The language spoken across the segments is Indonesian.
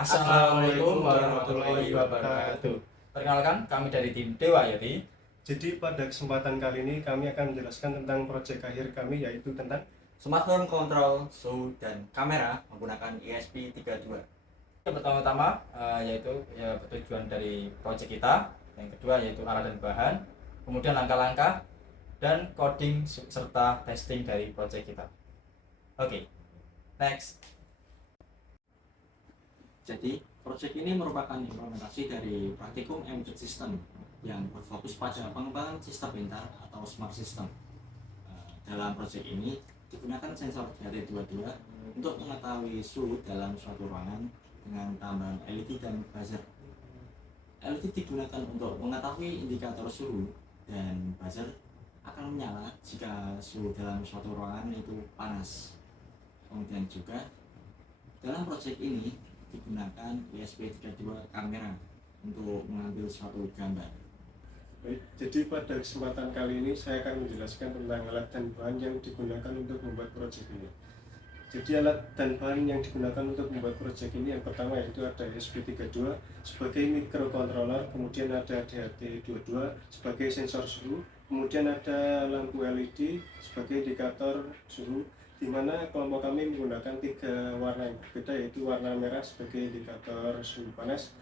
Assalamualaikum warahmatullahi wabarakatuh. Perkenalkan, kami dari tim Dewa Yati. Jadi pada kesempatan kali ini kami akan menjelaskan tentang proyek akhir kami, yaitu tentang Smart Home Control, suhu dan kamera menggunakan ESP32. Yang pertama-tama yaitu tujuan dari proyek kita. Yang kedua yaitu alat dan bahan. Kemudian langkah-langkah dan coding serta testing dari proyek kita. Oke, next. Jadi, proyek ini merupakan implementasi dari praktikum embedded system yang berfokus pada pengembangan sistem pintar atau smart system. Dalam proyek ini digunakan sensor DHT22 untuk mengetahui suhu dalam suatu ruangan dengan tambahan LED dan buzzer. LED digunakan untuk mengetahui indikator suhu dan buzzer akan menyala jika suhu dalam suatu ruangan itu panas. Kemudian juga dalam proyek ini digunakan ESP32 kamera untuk mengambil suatu gambar. Baik, jadi pada kesempatan kali ini saya akan menjelaskan tentang alat dan bahan yang digunakan untuk membuat proyek ini. Jadi alat dan bahan yang digunakan untuk membuat proyek ini yang pertama yaitu ada ESP32 sebagai microcontroller, kemudian ada DHT22 sebagai sensor suhu, kemudian ada lampu LED sebagai indikator suhu, di mana kelompok kami menggunakan 3 warna yang berbeda, yaitu warna merah sebagai indikator suhu panas,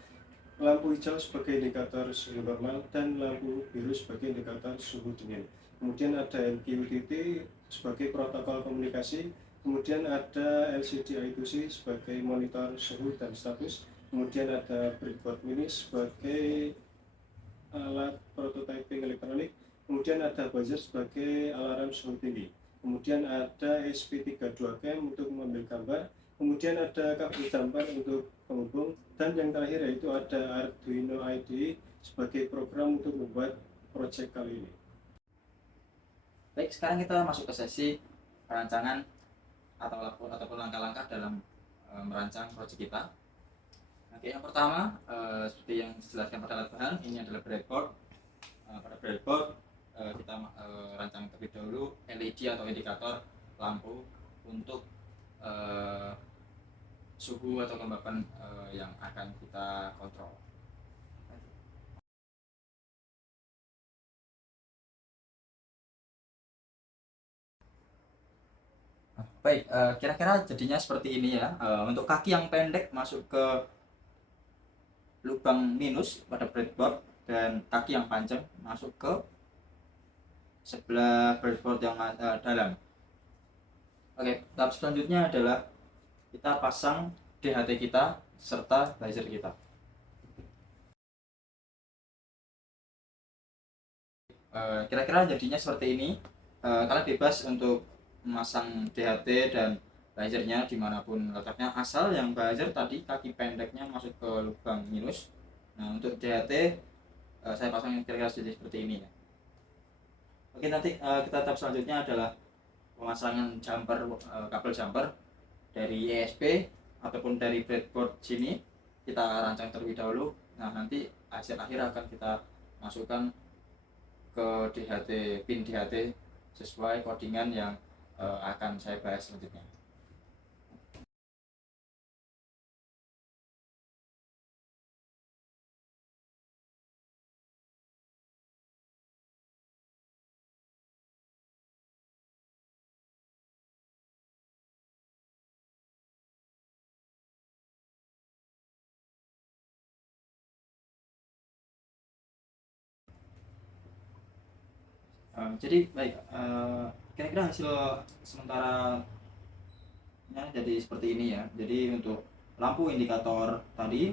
lampu hijau sebagai indikator suhu normal, dan lampu biru sebagai indikator suhu dingin. Kemudian ada MQTT sebagai protokol komunikasi, kemudian ada LCD I2C sebagai monitor suhu dan status, kemudian ada breadboard mini sebagai alat prototyping elektronik, kemudian ada buzzer sebagai alarm suhu tinggi, kemudian ada SP32 cam untuk mengambil gambar, kemudian ada kabel jumper untuk penghubung, dan yang terakhir yaitu ada Arduino IDE sebagai program untuk membuat proyek kali ini. Baik, sekarang kita masuk ke sesi perancangan ataupun langkah-langkah dalam merancang proyek kita. Oke, yang pertama seperti yang dijelaskan pada alat bahan, ini adalah breadboard. Pada breadboard kita rancang terlebih dahulu LED atau indikator lampu untuk suhu atau kelembapan yang akan kita kontrol. Baik, kira-kira jadinya seperti ini ya. Untuk kaki yang pendek masuk ke lubang minus pada breadboard, dan kaki yang panjang masuk ke sebelah breadboard yang dalam. Oke, tahap selanjutnya adalah kita pasang DHT kita serta buzzer kita. Kira-kira jadinya seperti ini. Kalian bebas untuk memasang DHT dan buzzernya dimanapun letaknya, asal yang buzzer tadi kaki pendeknya masuk ke lubang minus. Nah, untuk DHT saya pasang kira-kira seperti ini ya. Oke, nanti kita tahap selanjutnya adalah pemasangan jumper, kabel jumper dari ESP ataupun dari breadboard sini kita rancang terlebih dahulu. Nah, nanti hasil akhir akan kita masukkan ke DHT, pin DHT sesuai codingan yang akan saya bahas selanjutnya. Jadi baik, kira-kira hasil sementara jadi seperti ini ya. Jadi untuk lampu indikator tadi,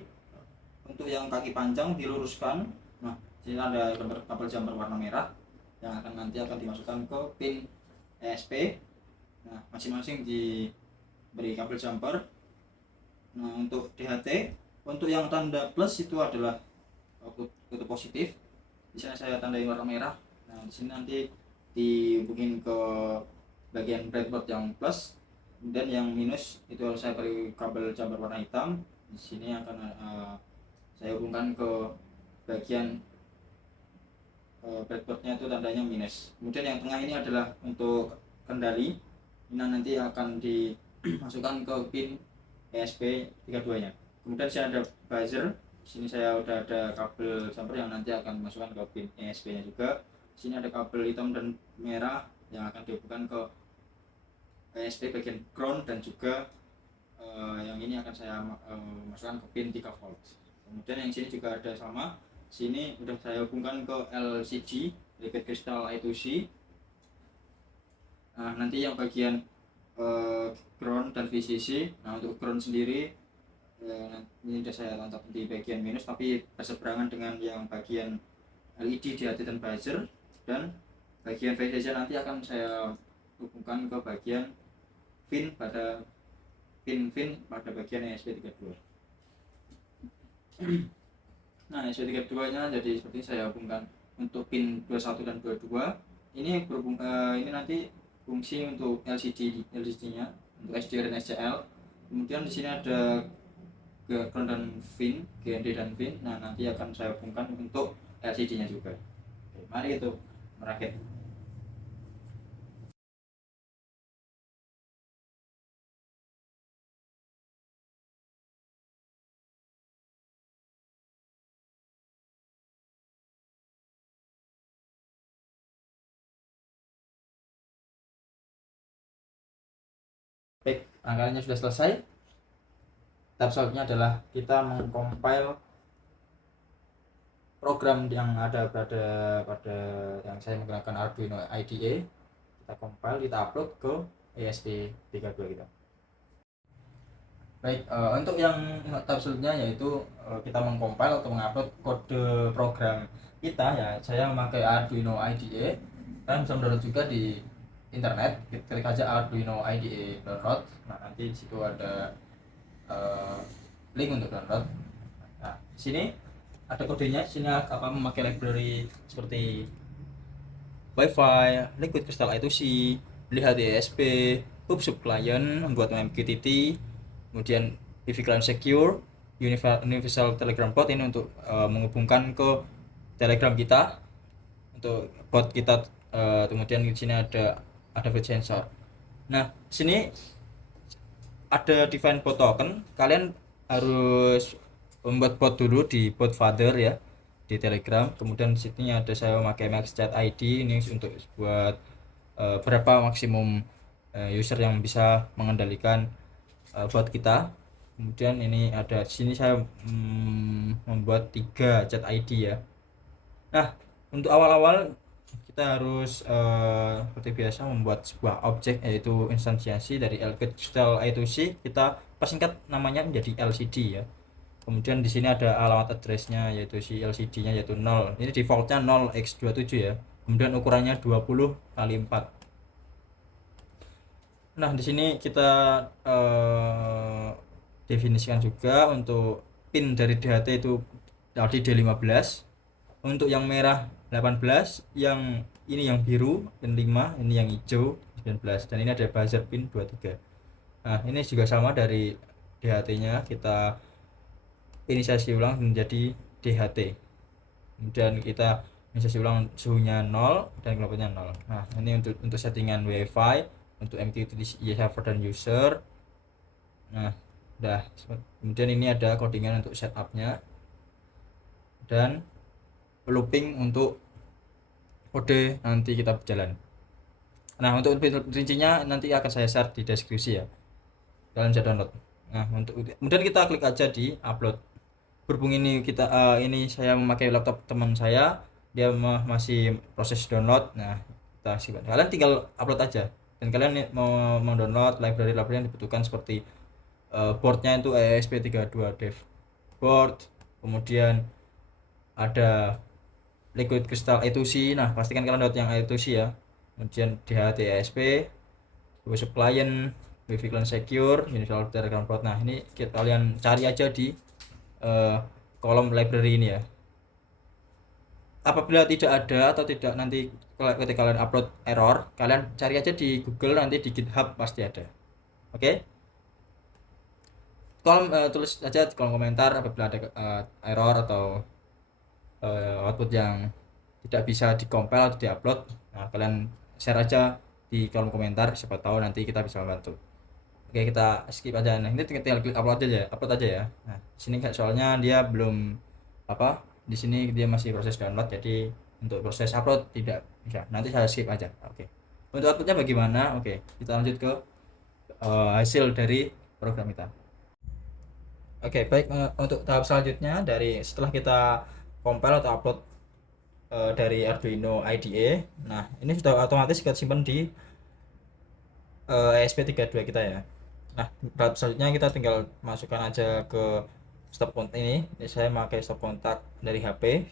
untuk yang kaki panjang diluruskan. Nah, sini ada kabel jumper warna merah yang nanti akan dimasukkan ke pin ESP. Nah, masing-masing diberi kabel jumper. Nah, untuk DHT, untuk yang tanda plus itu adalah kutub positif. Di sini saya tandai warna merah. Nah, di sini nanti dihubungin ke bagian breadboard yang plus, dan yang minus itu saya beri kabel jumper warna hitam. Di sini akan saya hubungkan ke bagian breadboardnya, itu tandanya minus. Kemudian yang tengah ini adalah untuk kendali. Ini nanti akan dimasukkan ke pin ESP32 nya. Kemudian sini ada buzzer. Sini saya udah ada kabel jumper yang nanti akan dimasukkan ke pin ESP-nya juga. Sini ada kabel hitam dan merah yang akan dihubungkan ke ESP bagian ground, dan juga yang ini akan saya masukkan ke pin 3 volt. Kemudian yang sini juga ada sama. Sini udah saya hubungkan ke LCD, liquid crystal I2C. Nah, nanti yang bagian ground dan VCC. Nah, untuk ground sendiri ini sudah saya tancap di bagian minus, tapi berseberangan dengan yang bagian LED, DHT dan buzzer, dan bagian VCC nanti akan saya hubungkan ke bagian pin pada bagian ESP32. Nah, ESP32 nya jadi seperti saya hubungkan untuk pin 21 dan 22. Ini ini nanti fungsi untuk LCD-nya untuk SDR dan SCL. Kemudian di sini ada ground dan pin, GND dan pin. Nah, nanti akan saya hubungkan untuk LCD-nya juga. Oke, mari itu merakit. Baik, rangkaiannya sudah selesai. Tahap selanjutnya adalah kita mengcompile program yang ada pada yang saya menggunakan Arduino IDE. Kita compile, kita upload ke ESP32 kita. Baik, untuk yang tahap selanjutnya yaitu kita mengcompile atau mengupload kode program kita ya. Saya memakai Arduino IDE. Kalian bisa mendownload juga di internet, ketik aja Arduino IDE download. Nah, nanti di situ ada link untuk download. Nah, di sini ada kodenya. Di sini apa memakai library seperti Wi-Fi, Liquid Crystal I2C, LHDSP, PubSub Client, membuat MQTT, kemudian PV Client Secure, Universal Telegram Bot ini untuk menghubungkan ke Telegram kita, untuk bot kita. Kemudian di sini ada bot sensor. Nah, di sini ada define bot token. Kalian harus membuat bot dulu di bot father ya di Telegram. Kemudian di sini ada saya memakai MaxChat ID ini untuk buat berapa maksimum user yang bisa mengendalikan bot kita. Kemudian ini ada di sini saya membuat 3 chat ID ya. Nah, untuk awal-awal kita harus seperti biasa membuat sebuah objek, yaitu instansiasi dari Liquid Crystal I2C. Kita persingkat namanya menjadi LCD ya. Kemudian di sini ada alamat addressnya, yaitu si LCD-nya yaitu 0. Ini defaultnya 0x27 ya. Kemudian ukurannya 20x4. Nah, di sini kita definisikan juga untuk pin dari DHT itu tadi D15. Untuk yang merah 18, yang ini yang biru pin 5, ini yang hijau 19, dan ini ada buzzer pin 23. Nah, ini juga sama dari DHT-nya kita inisiasi ulang menjadi DHT. Kemudian kita inisiasi ulang suhunya 0 dan kelompoknya 0. Nah, ini untuk settingan Wi-Fi, untuk MQTT server dan user. Nah, udah. Kemudian ini ada codingan untuk setupnya dan looping untuk kode nanti kita berjalan. Nah, untuk rincinya nanti akan saya share di deskripsi ya, kalian bisa download. Nah, kemudian kita klik aja di upload. Berhubung ini ini saya memakai laptop teman saya, dia masih proses download. Nah, kita simpan. Kalian tinggal upload aja, dan kalian mau mendownload library yang dibutuhkan seperti boardnya itu ESP32 dev board, kemudian ada Liquid Crystal I2C. Nah, pastikan kalian download yang I2C ya. Kemudian DHT ESP, PubSub Client, PV Client Secure, Universal Telegram Bot. Nah, ini kalian cari aja di kolom library ini ya. Apabila tidak ada atau tidak, nanti ketika kalian upload error, kalian cari aja di Google, nanti di GitHub pasti ada. Oke? Tulis aja di kolom komentar apabila ada error atau output yang tidak bisa dikompil atau diupload. Nah, kalian share aja di kolom komentar, siapa tahu nanti kita bisa membantu. Oke, kita skip aja. Nah, ini tinggal klik upload aja ya. Nah, sini soalnya dia belum apa, di sini dia masih proses download, jadi untuk proses upload tidak bisa. Nanti saya skip aja. Oke. Untuk outputnya bagaimana? Oke, kita lanjut ke hasil dari program kita. Oke, baik, untuk tahap selanjutnya dari setelah kita compile atau upload dari Arduino IDE. Nah, ini sudah otomatis kita simpan di ESP32 kita ya. Nah, tahap selanjutnya kita tinggal masukkan aja ke stop kontak ini. Saya pakai stop kontak dari HP.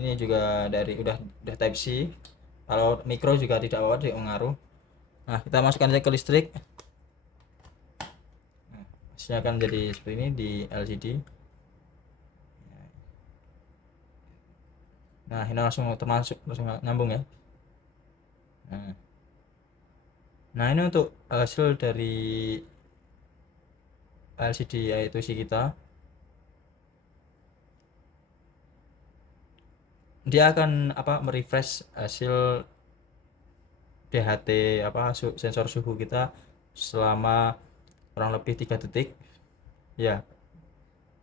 Ini juga dari udah Type C. Kalau micro juga tidak apa-apa, tidak mengaruh. Nah, kita masukkan aja ke listrik. Nah, hasilnya akan jadi seperti ini di LCD. Nah, ini langsung nyambung ya. Nah, ini untuk hasil dari LCD yaitu si kita. Dia akan merefresh hasil DHT sensor suhu kita selama kurang lebih 3 detik ya.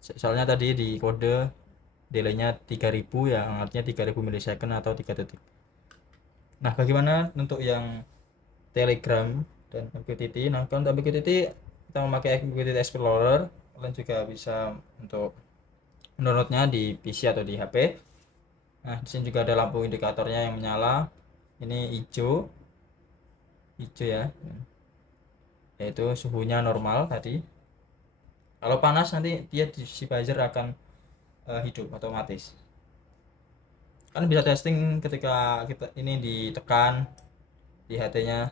Soalnya tadi di kode delaynya 3000 ya, artinya 3000 milisecond atau 3 detik. Nah, bagaimana untuk yang Telegram dan MQTT? Nah, kalau untuk MQTT kita memakai MQTT Explorer. Kalian juga bisa untuk mendownloadnya di PC atau di HP. Nah, di sini juga ada lampu indikatornya yang menyala. Ini hijau ya, yaitu suhunya normal tadi. Kalau panas nanti dia di si buzzer akan hidup otomatis. Kan bisa testing ketika kita ini ditekan di HT-nya,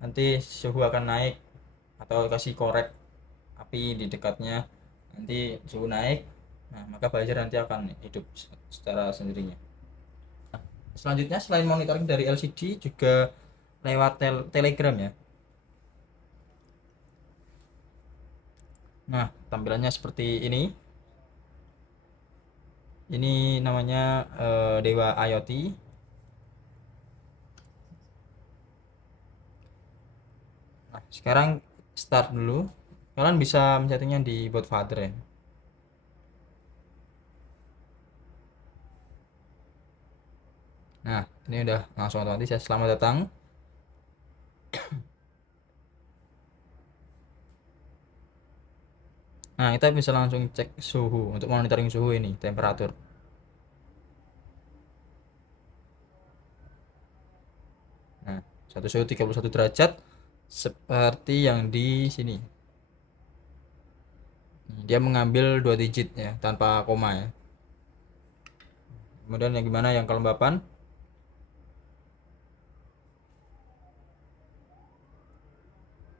nanti suhu akan naik, atau kasih korek api di dekatnya, nanti suhu naik. Nah, maka buzzer nanti akan hidup secara sendirinya. Nah, selanjutnya selain monitoring dari LCD juga lewat Telegram ya. Nah, tampilannya seperti ini. Ini namanya Dewa IoT. Nah, sekarang start dulu. Kalian bisa men-settingnya di Bootfather ya. Nah, ini udah langsung otomatis ya. Selamat datang. Nah, kita bisa langsung cek suhu untuk monitoring suhu ini, temperatur. Nah, satu suhu 31 derajat seperti yang di sini. Dia mengambil 2 digit ya, tanpa koma ya. Kemudian yang gimana yang kelembapan?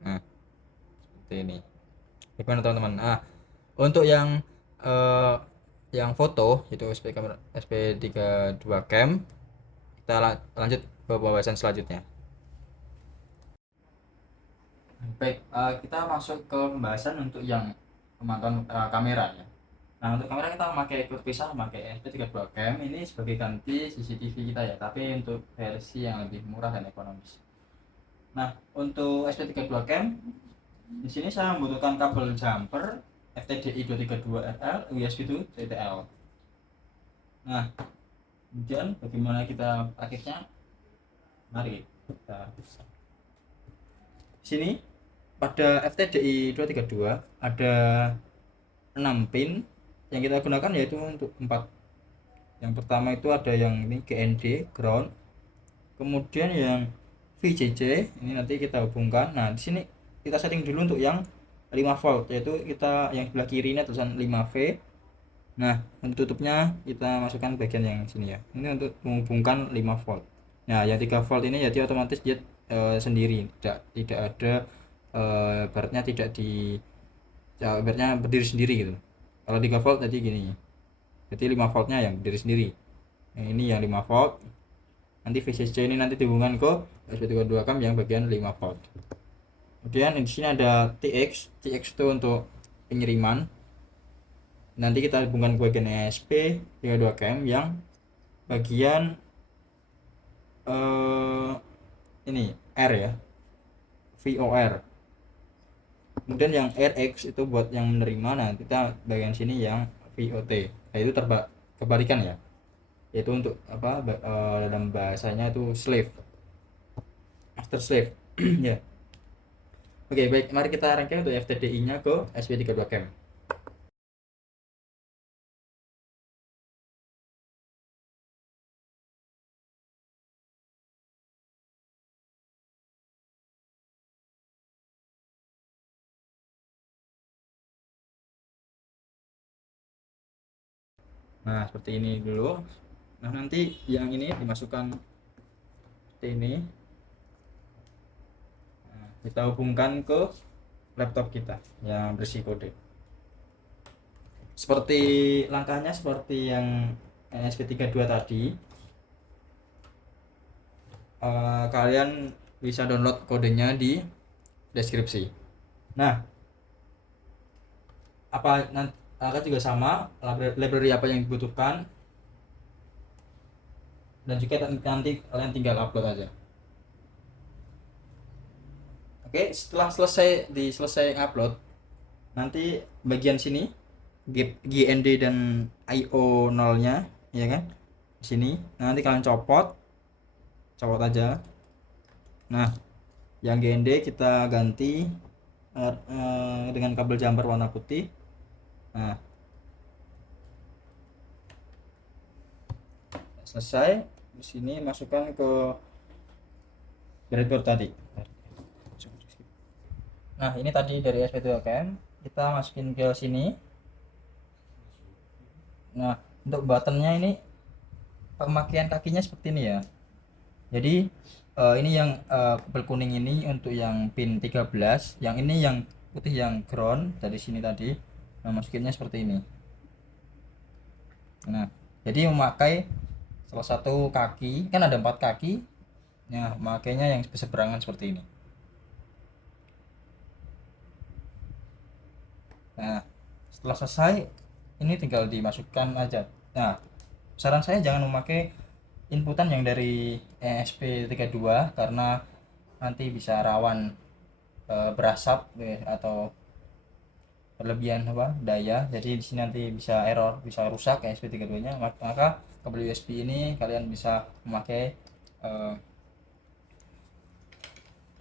Nah, seperti ini. Gimana teman-teman? Untuk yang foto itu SP32 cam, kita lanjut ke pembahasan selanjutnya. Baik, kita masuk ke pembahasan untuk yang pemantauan kamera ya. Nah, untuk kamera kita memakai SP32 cam ini sebagai ganti CCTV kita ya, tapi untuk versi yang lebih murah dan ekonomis. Nah, untuk SP32 cam di sini saya membutuhkan kabel jumper FTDI 232RL USB to CTL. Nah, kemudian bagaimana kita praktiknya? Mari kita sini pada FTDI 232 ada 6 pin yang kita gunakan, yaitu untuk 4. Yang pertama itu ada yang ini GND ground, kemudian yang VCC ini nanti kita hubungkan. Nah, di sini kita setting dulu untuk yang 5 volt, yaitu kita yang sebelah kiri ini tulisan 5V. Nah, untuk tutupnya kita masukkan bagian yang sini ya. Ini untuk menghubungkan 5 volt. Nah, yang 3 volt ini jadi otomatis dia sendiri, tidak ada baratnya tidak di baratnya berdiri sendiri gitu. Kalau 3 volt tadi gini. Jadi 5 voltnya yang berdiri sendiri. Nah, ini yang 5 volt. Nanti VCC ini nanti dihubungkan ke SP32 cam yang bagian 5 volt. Kemudian di sini ada TX itu untuk pengiriman. Nanti kita hubungkan ke bagian ESP32 cam yang bagian ini R ya, VOR. Kemudian yang RX itu buat yang menerima. Nah, kita bagian sini yang VOT. Nah, itu kebalikan ya. Yaitu untuk apa dalam bahasanya itu slave, master slave. Ya. Oke, baik. Mari kita rangkai untuk FTDI-nya ke SP32 Camp. Nah, seperti ini dulu. Nah, nanti yang ini dimasukkan seperti ini. Nah, kita hubungkan ke laptop kita yang berisi kode. Seperti langkahnya seperti yang SP32 tadi. Kalian bisa download kodenya di deskripsi. Nah, akan juga sama library apa yang dibutuhkan, dan juga nanti kalian tinggal upload aja. Oke, setelah selesai upload, nanti bagian sini GND dan IO 0-nya ya kan, sini. Nah, nanti kalian copot aja. Nah, yang GND kita ganti dengan kabel jumper warna putih. Nah, selesai. Di sini masukkan ke breadboard tadi. Nah, ini tadi dari SP2KM kita masukin ke sini. Nah, untuk buttonnya ini pemakaian kakinya seperti ini ya. Jadi ini yang kabel kuning ini untuk yang pin 13, yang ini yang putih yang ground dari sini tadi. Nah, masukinnya seperti ini. Nah, jadi memakai salah satu kaki, kan ada 4 kaki. Nah, makanya yang berseberangan seperti ini. Nah, setelah selesai ini tinggal dimasukkan aja. Nah, saran saya jangan memakai inputan yang dari ESP32 karena nanti bisa rawan berasap atau berlebihan daya. Jadi di sini nanti bisa error, bisa rusak ESP32-nya. Maka kabel USB ini kalian bisa memakai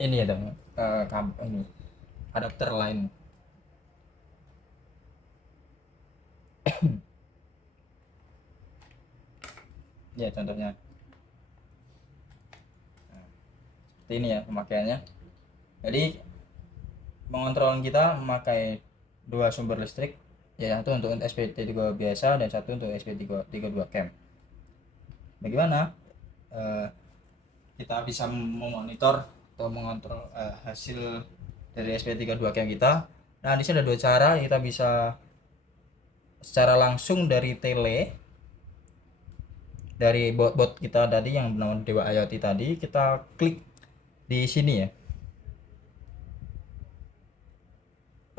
ini ya dong, ini adapter lain. Ya, contohnya seperti ini ya pemakaiannya. Jadi mengontrol kita memakai 2 sumber listrik, ya, satu untuk SP32 biasa dan satu untuk SP32 Camp. Bagaimana kita bisa memonitor atau mengontrol hasil dari SP32 Camp kita? Nah, di sini ada 2 cara. Kita bisa secara langsung dari tele, dari bot kita tadi yang bernama Dewa IoT tadi. Kita klik di sini ya.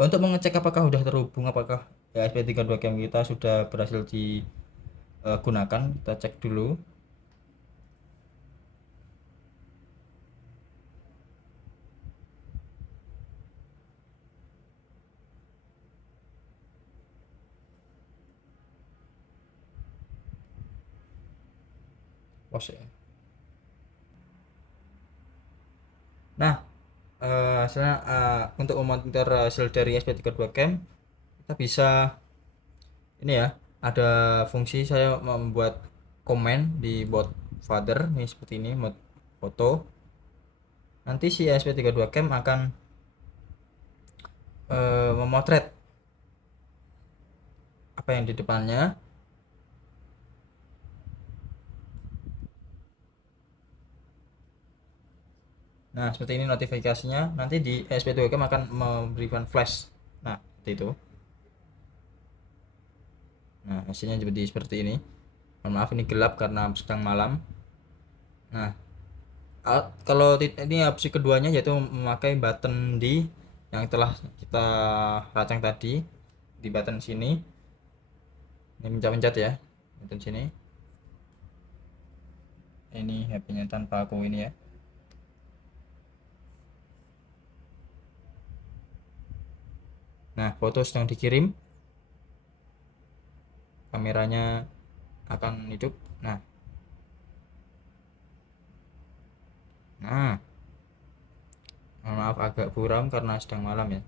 Untuk mengecek apakah sudah terhubung, apakah SP32 Camp kita sudah berhasil digunakan, kita cek dulu. Nah, hasilnya untuk memonitor hasil dari SP32 Camp kita bisa ini ya, ada fungsi saya membuat komen di bot father nih seperti ini, mod foto. Nanti si SP32 Camp akan memotret apa yang di depannya. Nah, seperti ini notifikasinya. Nanti di SP2 Camp akan memberikan flash. Nah, seperti itu. Nah, hasilnya jadi seperti ini. Mohon maaf ini gelap karena sedang malam. Nah, kalau ini opsi keduanya yaitu memakai button di yang telah kita rancang tadi, di button sini. Ini pencet-pencet ya, button sini. Ini HP-nya tanpa aku ini ya. Nah, foto sedang dikirim, kameranya akan hidup. Nah, maaf agak buram karena sedang malam ya.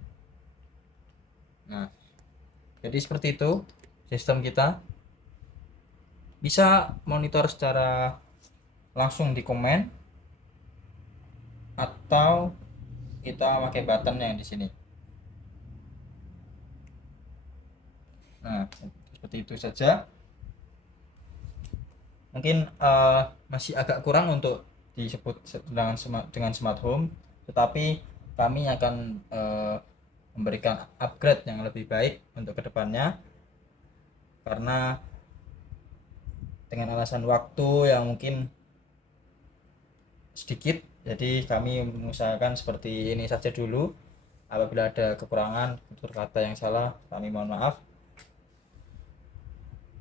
Nah, jadi seperti itu sistem kita. Bisa monitor secara langsung di komen atau kita pakai buttonnya di sini. Nah, seperti itu saja. Mungkin masih agak kurang untuk disebut dengan smart home, tetapi kami akan memberikan upgrade yang lebih baik untuk kedepannya, karena dengan alasan waktu yang mungkin sedikit, jadi kami mengusahakan seperti ini saja dulu. Apabila ada kekurangan, tutur kata yang salah, kami mohon maaf.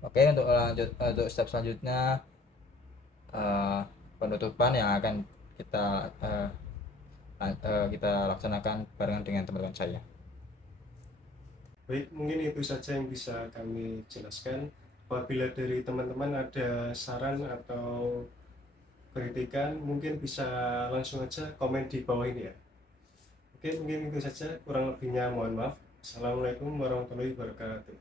Oke, untuk step selanjutnya penutupan yang akan kita laksanakan barengan dengan teman-teman saya. Baik, mungkin itu saja yang bisa kami jelaskan. Apabila dari teman-teman ada saran atau kritikan, mungkin bisa langsung aja komen di bawah ini ya. Oke, mungkin itu saja, kurang lebihnya mohon maaf. Assalamualaikum warahmatullahi wabarakatuh.